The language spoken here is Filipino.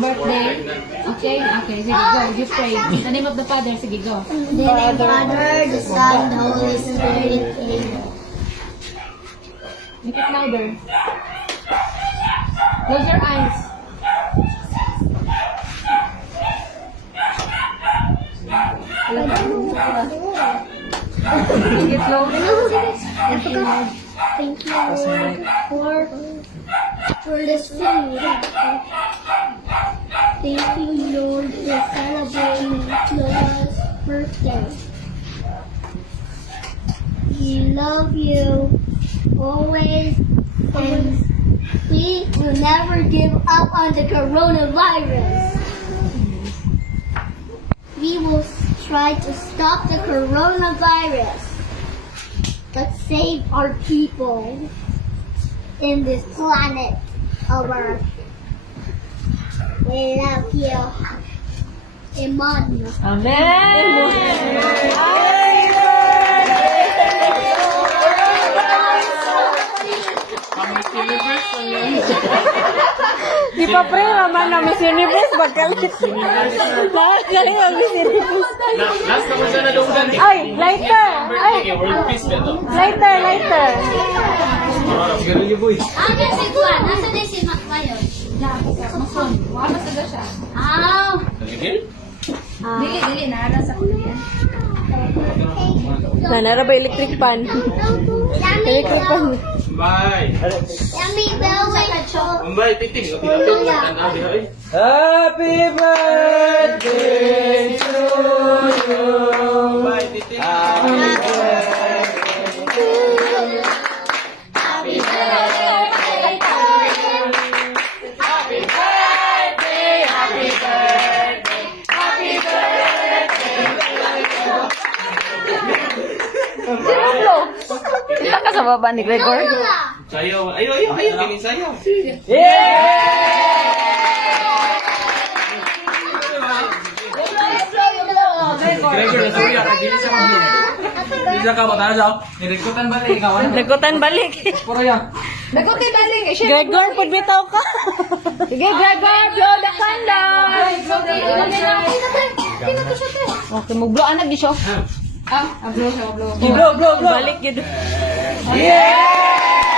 Birthday. Okay, okay. Sige, go. You pray. In the name of the Father. Sige, go. In the name of the Father, the Son, the Holy Spirit. Amen. Make it louder. Close your eyes. Make it slow. Thank you, Lord. Thank you, Lord, for this food. Thank you, Lord, for celebrating Noah's birthday. We love you always, and we will never give up on the coronavirus. We will try to stop the coronavirus. Let's save our people in this planet of Earth. We love you. Amen. Di pa pre naman na Miss Universe bakal. Nakakali ang Miss Universe. Last naman siya na lunggan. Ay, lighter! Ay, World peace ba ito? lighter! Sigarilyo boy. Ano si Juan? Nasa din si Mac ngayon? Mason. Wala sa siya. Taligil? Dili. Nara sa kulian. Nanara ba electric pan? Electric pan. Bye. Yummy Bell. Bye, titing. Happy Happy birthday to you. Bye, titing. Kita ka sa baba ni Gregor? Sayaw. Ayaw. Kini sayaw. Gregor, nasuya ka. Dili sa mga. Bisa ka ba tayo sa? Nirikutan balik. Nagutan balik. Puro yan. Naguti daling. Gregor, pudbitaw ka. Sige, Gregor, blow the candle. Okay, mag-blow anak di siya. Blow siya, blow. Blow. Balik yun. Yeah!